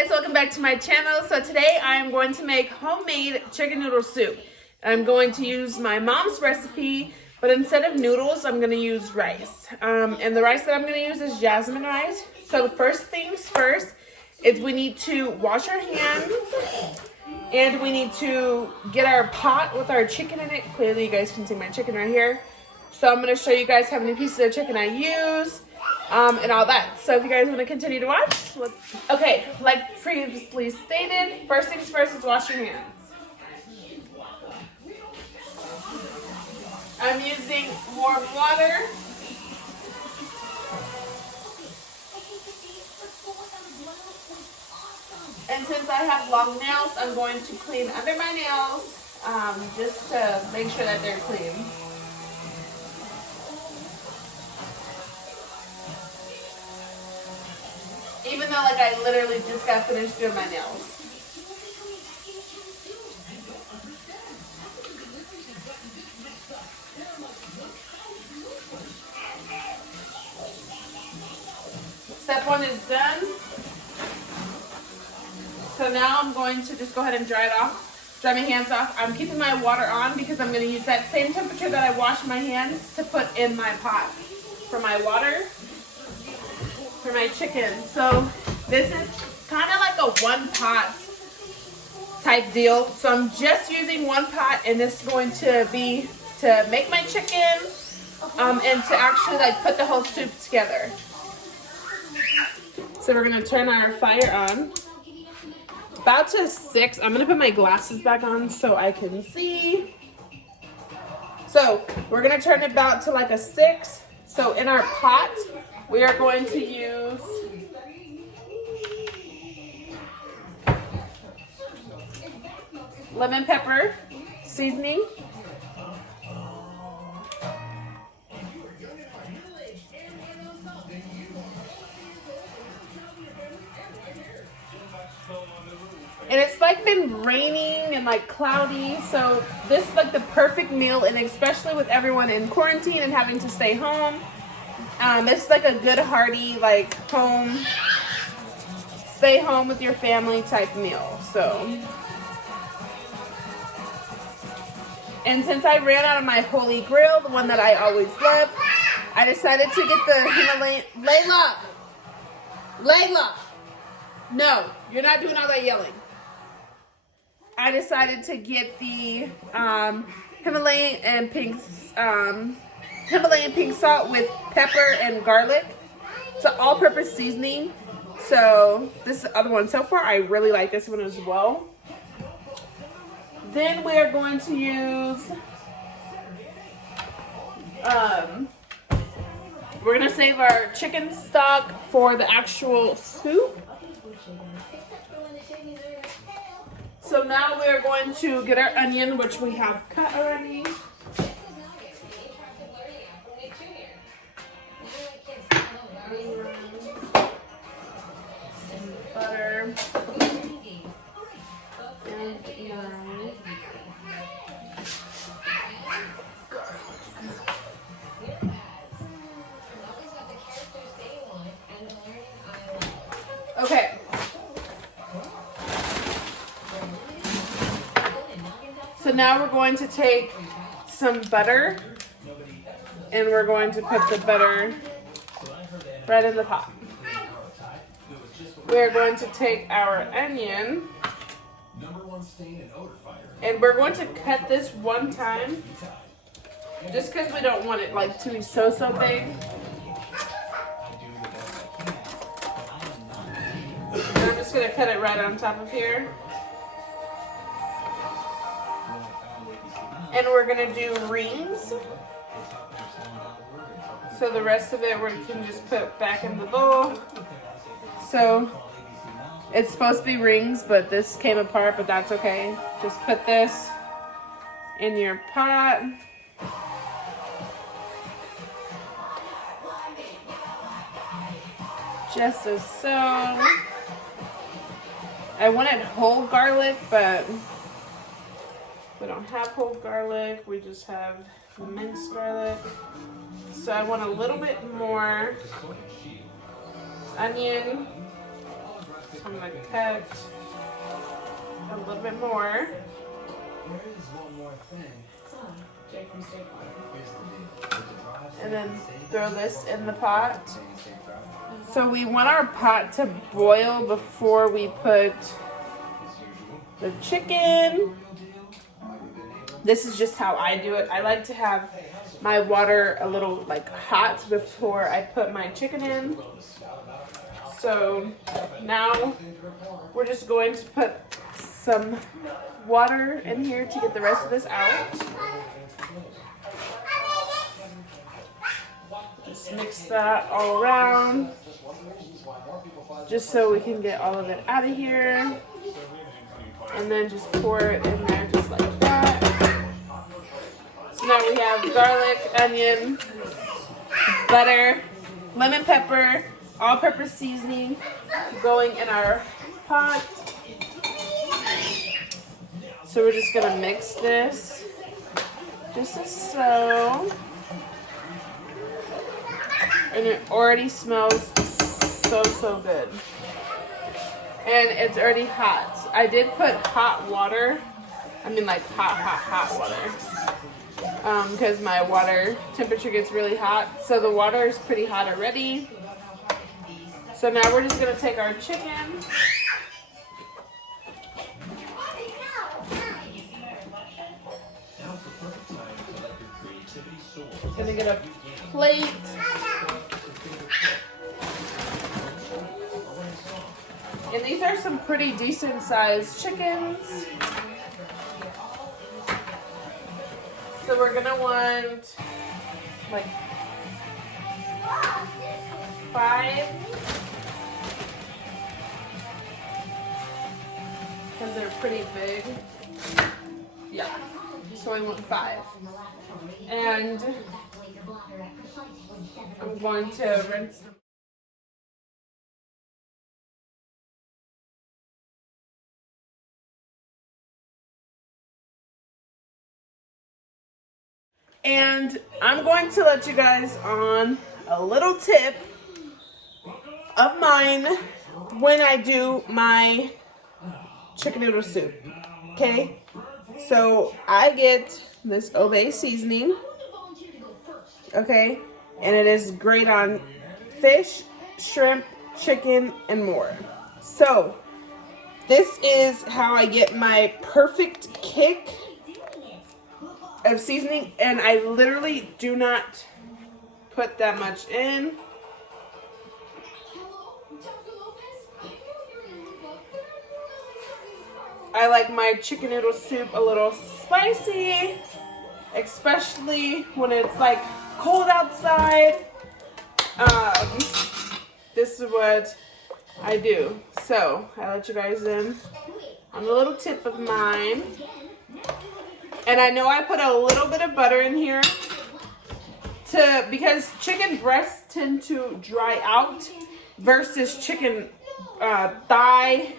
guys, welcome back to my channel. So today I am going to make homemade chicken noodle soup. I'm going to use my mom's recipe, but instead of noodles, I'm going to use rice. And the rice that I'm going to use is jasmine rice. So the first things first is we need to wash our hands and we need to get our pot with our chicken in it. Clearly you guys can see my chicken right here. So I'm going to show you guys how many pieces of chicken I use. And all that. So if you guys want to continue to watch, okay, like previously stated, first things first is wash your hands. I'm using warm water. And since I have long nails, I'm going to clean under my nails, just to make sure that they're clean. Even though, like, I literally just got finished doing my nails. Step one is done. So now I'm going to just go ahead and dry my hands off. I'm keeping my water on because I'm going to use that same temperature that I washed my hands to put in my pot for my water. For my chicken. So this is kind of like a one pot type deal. So I'm just using one pot, and this is going to be to make my chicken and to actually like put the whole soup together. So we're gonna turn our fire on. About to 6. I'm gonna put my glasses back on so I can see. So we're gonna turn it about to like a 6. So in our pot, we are going to use lemon pepper seasoning, and it's like been raining and like cloudy, so this is like the perfect meal, and especially with everyone in quarantine and having to stay home. This is like a good hearty, like stay home with your family type meal. So, and since I ran out of my Holy Grail, the one that I always love, I decided to get the Himalayan. Layla, no, you're not doing all that yelling. I decided to get the Himalayan pink salt with pepper and garlic. It's an all-purpose seasoning. So this is the other one. So far, I really like this one as well. Then we are going to use, we're going to save our chicken stock for the actual soup. So now we are going to get our onion, which we have cut already. Butter. Okay. So now we're going to take some butter and we're going to put the butter right in the pot. We're going to take our onion and we're going to cut this one time just because we don't want it like to be so big. And I'm just going to cut it right on top of here. And we're going to do rings. So the rest of it we can just put back in the bowl. So it's supposed to be rings, but this came apart, but that's okay. Just put this in your pot. Just as so. I wanted whole garlic, but we don't have whole garlic. We just have minced garlic. So I want a little bit more onion. So I'm going to cut a little bit more. And then throw this in the pot. So we want our pot to boil before we put the chicken. This is just how I do it. I like to have my water a little like hot before I put my chicken in. So now we're just going to put some water in here to get the rest of this out. Just mix that all around, just so we can get all of it out of here. And then just pour it in there just like that. So now we have garlic, onion, butter, lemon pepper, all-purpose seasoning going in our pot. So we're just gonna mix this just as so. And it already smells so good. And it's already hot. I did put hot water. I mean like hot water. Because my water temperature gets really hot. So the water is pretty hot already. So now we're just going to take our chicken. Gonna get a plate. And these are some pretty decent sized chickens. So we're gonna want like 5, because they're pretty big. Yeah, so we want 5. And I'm going to rinse them. And I'm going to let you guys on a little tip of mine when I do my chicken noodle soup. Okay? So I get this Homemade seasoning. Okay? And it is great on fish, shrimp, chicken, and more. So this is how I get my perfect kick of seasoning, and I literally do not put that much in. I like my chicken noodle soup a little spicy, especially when it's like cold outside. This is what I do. So I let you guys in on a little tip of mine. And I know I put a little bit of butter in here because chicken breasts tend to dry out versus chicken thigh.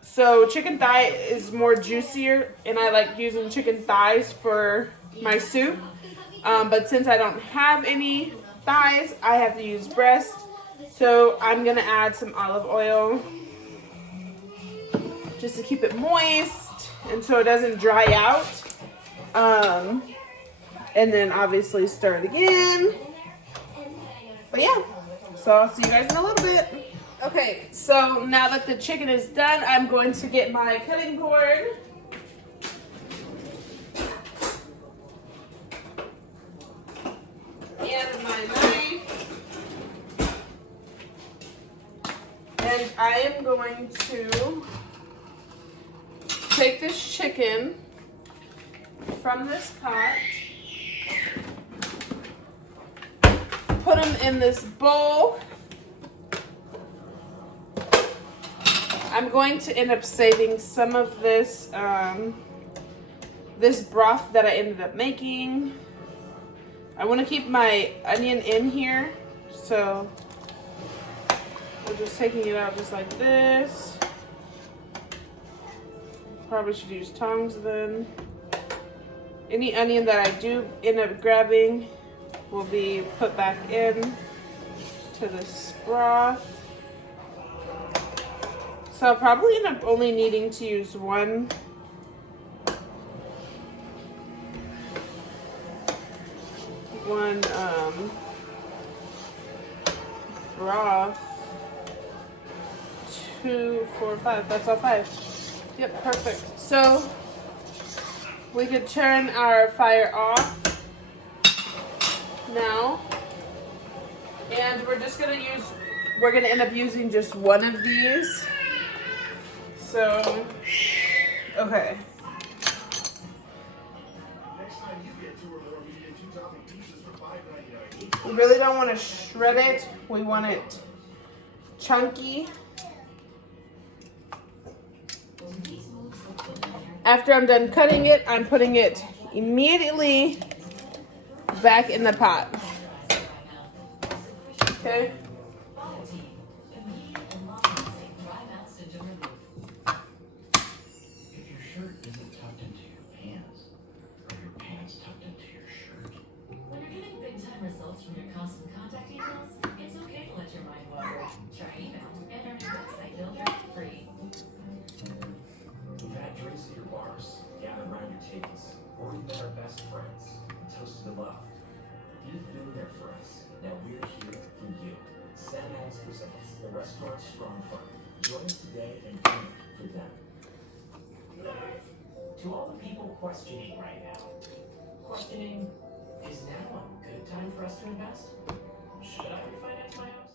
So chicken thigh is more juicier, and I like using chicken thighs for my soup. But since I don't have any thighs, I have to use breast. So I'm gonna add some olive oil just to keep it moist and so it doesn't dry out. And then obviously stir it again. But yeah, so I'll see you guys in a little bit. Okay, so now that the chicken is done, I'm going to get my cutting board. And my knife. And I am going to take this chicken from this pot, put them in this bowl. I'm going to end up saving some of this this broth that I ended up making. I want to keep my onion in here, so we're just taking it out just like this. Probably should use tongs then. Any onion that I do end up grabbing will be put back in to this broth. So I'll probably end up only needing to use one broth. 2, 4, 5. That's all 5. Yep, perfect. So we could turn our fire off now. And we're gonna end up using just one of these. So, okay. We really don't want to shred it. We want it chunky. After I'm done cutting it, I'm putting it immediately back in the pot. Okay. Results from your constant contact emails, it's okay to let your mind wander. Try email and earn your website builder free. We've had drinks at your bars, gathered around your tables, or we've met our best friends and toasted to love. You've been there for us. Now we're here for you. Seasonings presents the restaurant Strong Fun. Join us today and drink for them. To all the people questioning right now, is now a good time for us to invest? Should I refinance my house?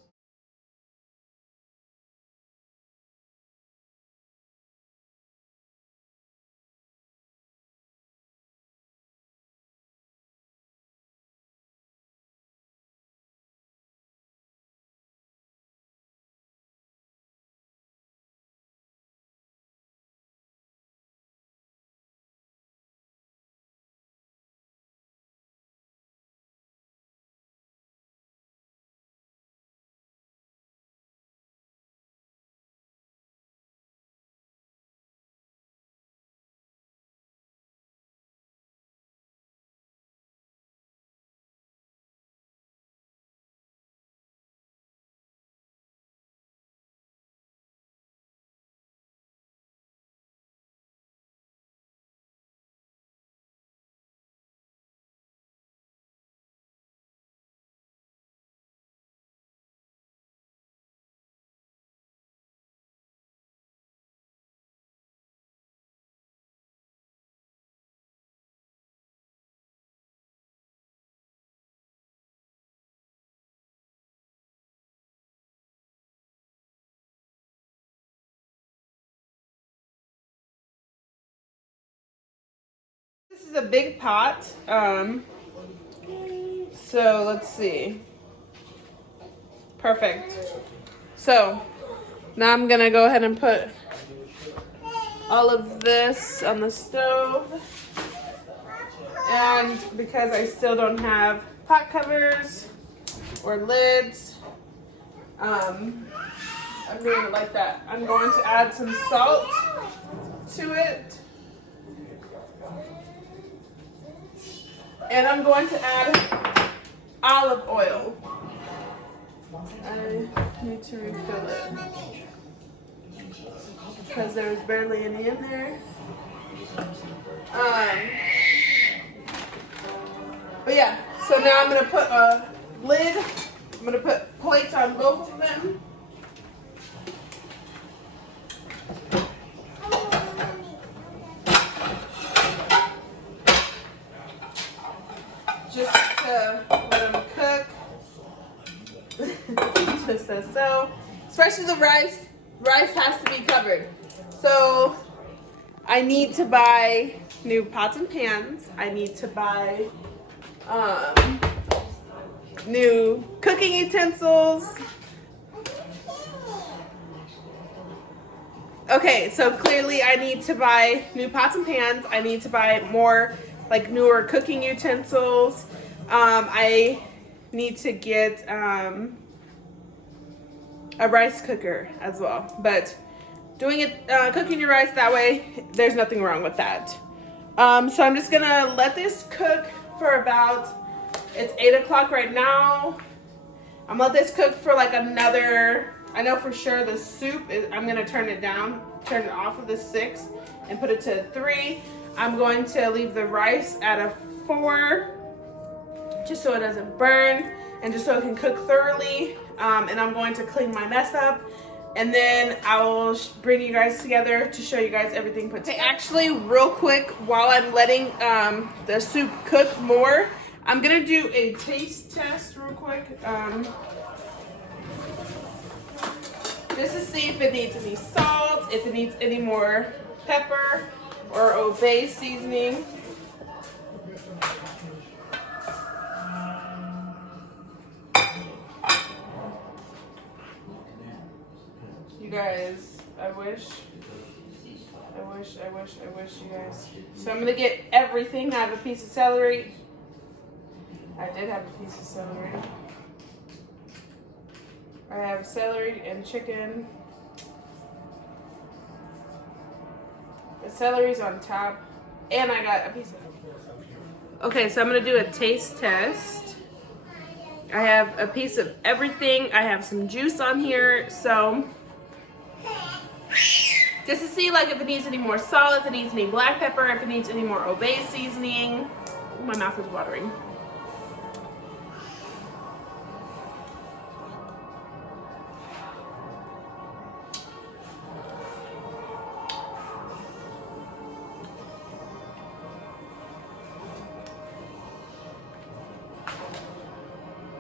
This is a big pot. So let's see. Perfect. So now I'm gonna go ahead and put all of this on the stove. And because I still don't have pot covers or lids, I'm doing it like that. I'm going to add some salt to it. And I'm going to add olive oil. I need to refill it because there's barely any in there. But yeah, so now I'm gonna put a lid. I'm gonna put plates on both of them. Just to let them cook. Just as so. Especially the rice. Rice has to be covered. So I need to buy new pots and pans. I need to buy new cooking utensils. Okay, so clearly I need to buy new pots and pans. I need to buy more, like, newer cooking utensils. I need to get a rice cooker as well. But doing it, cooking your rice that way, there's nothing wrong with that. So I'm just gonna let this cook for about, it's 8 o'clock right now. I'm gonna let this cook for like another I know for sure the soup, I'm gonna turn it off of the 6 and put it to 3. I'm going to leave the rice at a 4, just so it doesn't burn and just so it can cook thoroughly. And I'm going to clean my mess up. And then I will bring you guys together to show you guys everything put together. Actually, real quick, while I'm letting the soup cook more, I'm gonna do a taste test real quick. Just to see if it needs any salt, if it needs any more pepper or obey seasoning. You guys, I wish you guys. So I'm gonna get everything. I have a piece of celery. I did have a piece of celery. I have celery and chicken. The celery's on top. And I got a piece of... Okay, so I'm gonna do a taste test. I have a piece of everything. I have some juice on here, so... Just to see like if it needs any more salt, if it needs any black pepper, if it needs any more obey seasoning. Ooh, my mouth is watering.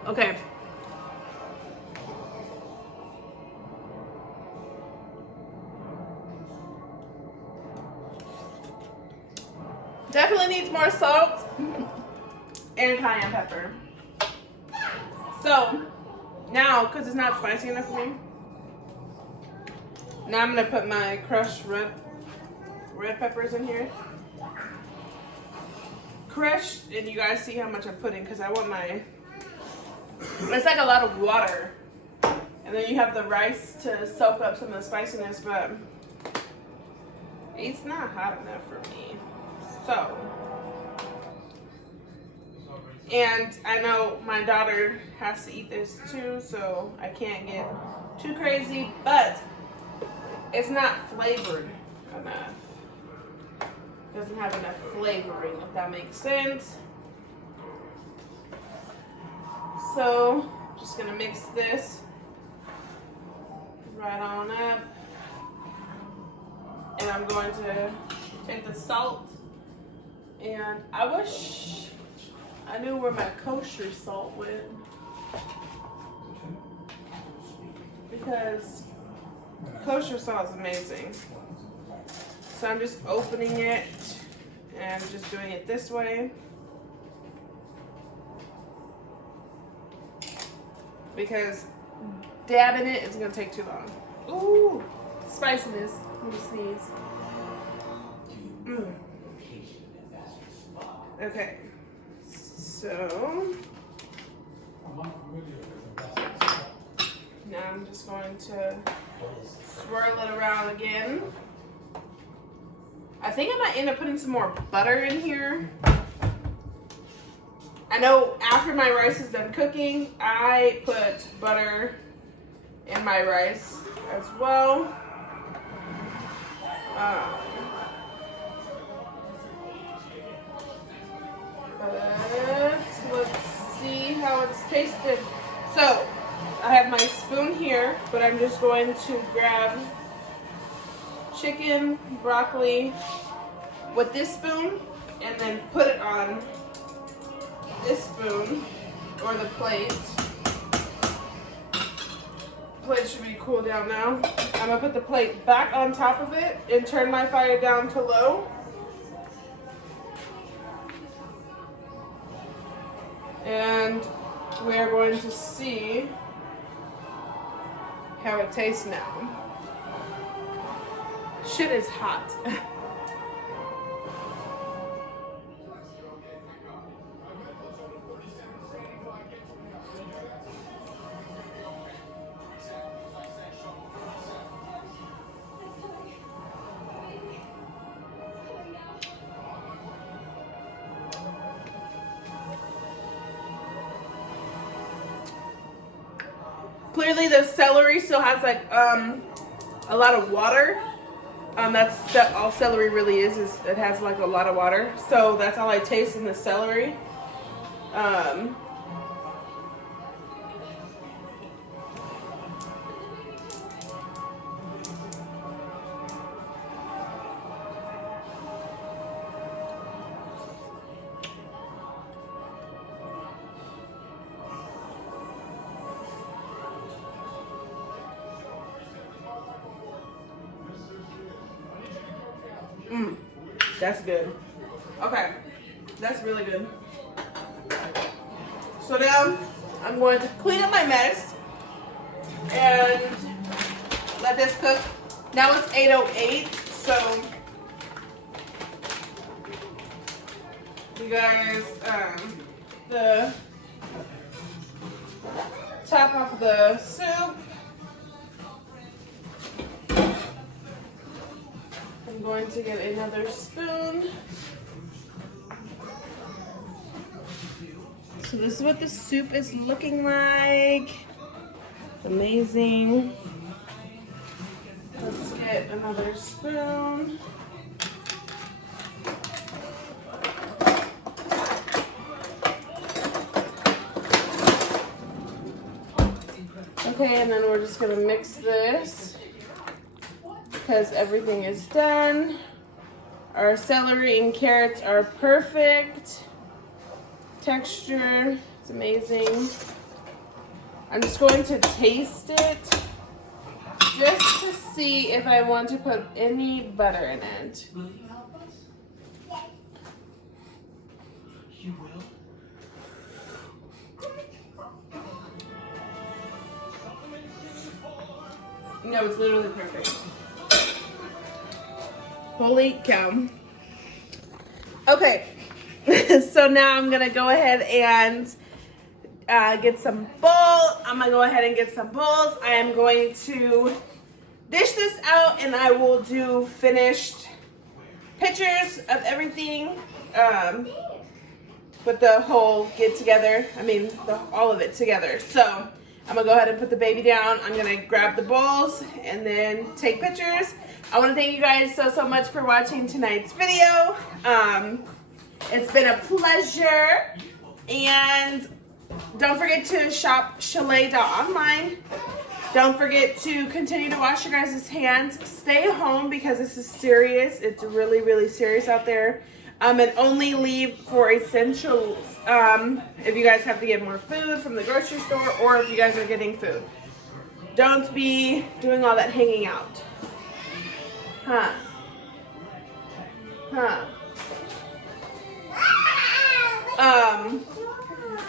Okay. Definitely needs more salt and cayenne pepper. So now, because it's not spicy enough for me, now I'm gonna put my crushed red peppers in here. Crushed, and you guys see how much I'm putting because I want my... It's like a lot of water. And then you have the rice to soak up some of the spiciness, but it's not hot enough for me. So, and I know my daughter has to eat this too, so I can't get too crazy, but it's not flavored enough. It doesn't have enough flavoring, if that makes sense. So, just gonna mix this right on up. And I'm going to take the salt. And I wish I knew where my kosher salt went. Because kosher salt is amazing. So I'm just opening it and just doing it this way. Because dabbing it is gonna take too long. Ooh, spiciness. Let me sneeze. Okay, so now I'm just going to swirl it around again. I think I might end up putting some more butter in here. I know after my rice is done cooking, I put butter in my rice as well. But let's see how it's tasted. So I have my spoon here, but I'm just going to grab chicken, broccoli with this spoon and then put it on this spoon or the plate. Plate should be cooled down now. I'm gonna put the plate back on top of it and turn my fire down to low. And we're going to see how it tastes now. Shit is hot. Clearly the celery still has like a lot of water. That's all celery really is it has like a lot of water. So that's all I taste in the celery. That's good. Okay, that's really good. So now I'm going to clean up my mess and let this cook. Now it's 8:08, so you guys, the top off the soup. I'm going to get another spoon. So this is what the soup is looking like. It's amazing. Let's get another spoon. Okay, and then we're just gonna mix this because everything is done. Our celery and carrots are perfect. Texture, it's amazing. I'm just going to taste it just to see if I want to put any butter in it. Will you help us? You will? No, it's literally perfect. Holy cow. Okay, so now I'm gonna go ahead and get some bowls. I'm gonna go ahead and get some bowls. I am going to dish this out and I will do finished pictures of everything with the whole get together. I mean, all of it together. So I'm gonna go ahead and put the baby down. I'm gonna grab the bowls and then take pictures. I wanna thank you guys so much for watching tonight's video. It's been a pleasure. And don't forget to shop chalet.online. Don't forget to continue to wash your guys' hands. Stay home because this is serious. It's really, really serious out there. And only leave for essentials if you guys have to get more food from the grocery store or if you guys are getting food. Don't be doing all that hanging out. Huh.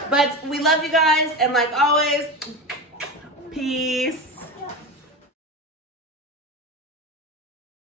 But we love you guys, and like always, peace.